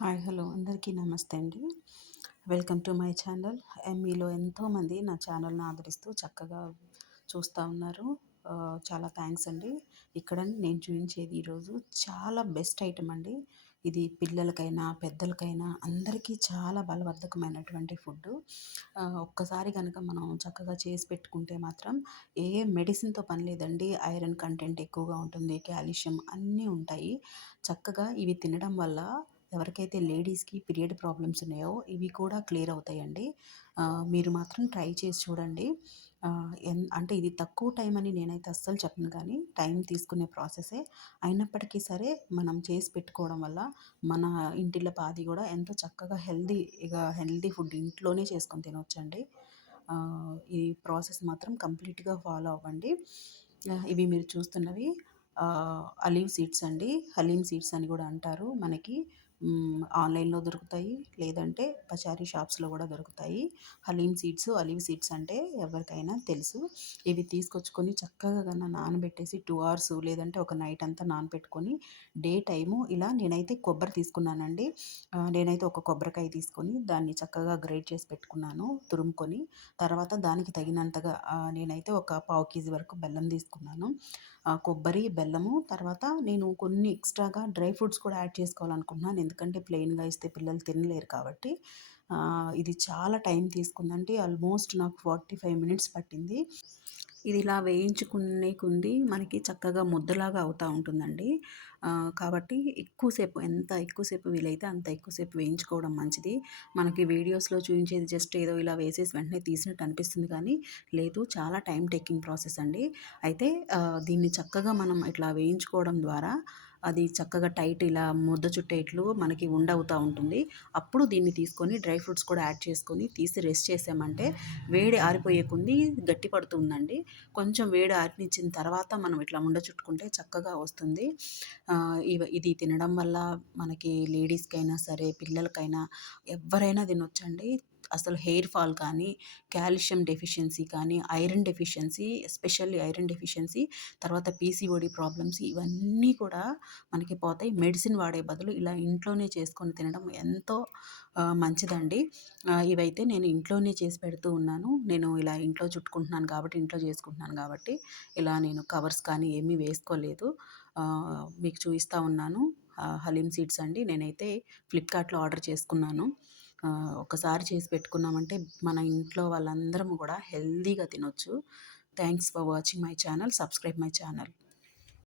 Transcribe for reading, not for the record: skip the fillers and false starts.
Hi hello అందరికీ నమస్తే అండి. Welcome to my channel. మీలో ఎంతోమంది నా ఛానల్ని ఆదరిస్తూ చక్కగా చూస్తూ ఉన్నారు. చాలా థ్యాంక్స్ అండి. ఇక్కడ నేను చూపించేది ఈరోజు చాలా బెస్ట్ ఐటమ్ అండి. ఇది పిల్లలకైనా పెద్దలకైనా అందరికీ చాలా బలవర్ధకమైనటువంటి ఫుడ్. ఒక్కసారి కనుక మనం చక్కగా చేసి పెట్టుకుంటే మాత్రం ఏ మెడిసిన్తో పని లేదండి. ఐరన్ కంటెంట్ ఎక్కువగా ఉంటుంది, కాల్షియం అన్నీ ఉంటాయి. చక్కగా ఇవి తినడం వల్ల ఎవరికైతే లేడీస్కి పీరియడ్ ప్రాబ్లమ్స్ ఉన్నాయో ఇవి కూడా క్లియర్ అవుతాయండి. మీరు మాత్రం ట్రై చేసి చూడండి. అంటే ఇది తక్కువ టైం అని నేనైతే అస్సలు చెప్పను, కానీ టైం తీసుకునే ప్రాసెసే. అయినప్పటికీ సరే మనం చేసి పెట్టుకోవడం వల్ల మన ఇంటిల్లపాది కూడా ఎంతో చక్కగా హెల్దీ ఫుడ్ ఇంట్లోనే చేసుకొని తినొచ్చండి. ఈ ప్రాసెస్ మాత్రం కంప్లీట్గా ఫాలో అవ్వండి. ఇవి మీరు చూస్తున్నవి అలీవ్ సీడ్స్ అండి. హలీమ్ సీడ్స్ అని కూడా అంటారు. మనకి ఆన్లైన్లో దొరుకుతాయి, లేదంటే పచారీ షాప్స్లో కూడా దొరుకుతాయి. హలీమ్ సీడ్స్, అలీవ్ సీడ్స్ అంటే ఎవరికైనా తెలుసు. ఇవి తీసుకొచ్చుకొని చక్కగా కన్నా నానబెట్టేసి 2 అవర్స్ లేదంటే ఒక నైట్ అంతా నానబెట్టుకొని డే టైము ఇలా నేనైతే కొబ్బరి తీసుకున్నానండి. నేనైతే ఒక కొబ్బరికాయ తీసుకొని దాన్ని చక్కగా గ్రేట్ చేసి పెట్టుకున్నాను తురుముకొని. తర్వాత దానికి తగినంతగా నేనైతే ఒక పావు కేజీ వరకు బెల్లం తీసుకున్నాను. కొబ్బరి, బెల్లము, తర్వాత నేను కొన్ని ఎక్స్ట్రాగా డ్రై ఫ్రూట్స్ కూడా యాడ్ చేసుకోవాలనుకుంటున్నాను. ఎందుకంటే ప్లెయిన్గా ఇస్తే పిల్లలు తినలేరు కాబట్టి. ఇది చాలా టైం తీసుకుందండి. ఆల్మోస్ట్ నాకు 45 మినిట్స్ పట్టింది. ఇది ఇలా వేయించుకునే కొంది మనకి చక్కగా ముద్దలాగా అవుతూ ఉంటుందండి. కాబట్టి ఎంత ఎక్కువసేపు వీలైతే అంత ఎక్కువసేపు వేయించుకోవడం మంచిది. మనకి వీడియోస్లో చూపించేది జస్ట్ ఏదో ఇలా వేసేసి వెంటనే తీసినట్టు అనిపిస్తుంది, కానీ లేదు, చాలా టైం టేకింగ్ ప్రాసెస్ అండి. అయితే దీన్ని చక్కగా మనం ఇట్లా వేయించుకోవడం ద్వారా అది చక్కగా టైట్ ఇలా ముద్ద చుట్టేట్లు మనకి ఉండవుతూ ఉంటుంది. అప్పుడు దీన్ని తీసుకొని డ్రై ఫ్రూట్స్ కూడా యాడ్ చేసుకొని తీసి రెస్ట్ చేసామంటే వేడి ఆరిపోయే కొంది గట్టి పడుతుందండి. కొంచెం వేడి ఆరనిచ్చిన తర్వాత మనం ఇట్లా ఉండ చుట్టుకుంటే చక్కగా వస్తుంది. ఇది తినడం వల్ల మనకి లేడీస్కైనా సరే పిల్లలకైనా ఎవరైనా తినొచ్చండి. అసలు హెయిర్ ఫాల్ కానీ, కాల్షియం డెఫిషియన్సీ కానీ, iron deficiency, especially iron deficiency, తర్వాత పీసీఓడి ప్రాబ్లమ్స్ ఇవన్నీ కూడా మనకి పోతాయి. మెడిసిన్ వాడే బదులు ఇలా ఇంట్లోనే చేసుకొని తినడం ఎంతో మంచిదండి. ఇవైతే నేను ఇంట్లోనే చేసి పెడుతూ ఉన్నాను. నేను ఇలా ఇంట్లో చుట్టుకుంటున్నాను కాబట్టి, ఇంట్లో చేసుకుంటున్నాను కాబట్టి ఇలా నేను కవర్స్ కానీ ఏమీ వేసుకోలేదు. మీకు చూపిస్తూ ఉన్నాను. హలీమ్ సీడ్స్ అండి. నేనైతే ఫ్లిప్కార్ట్లో ఆర్డర్ చేసుకున్నాను. ఒకసారి చేసి పెట్టుకున్నామంటే మన ఇంట్లో వాళ్ళందరం కూడా హెల్తీగా తినొచ్చు. Thanks for watching my channel. Subscribe my channel.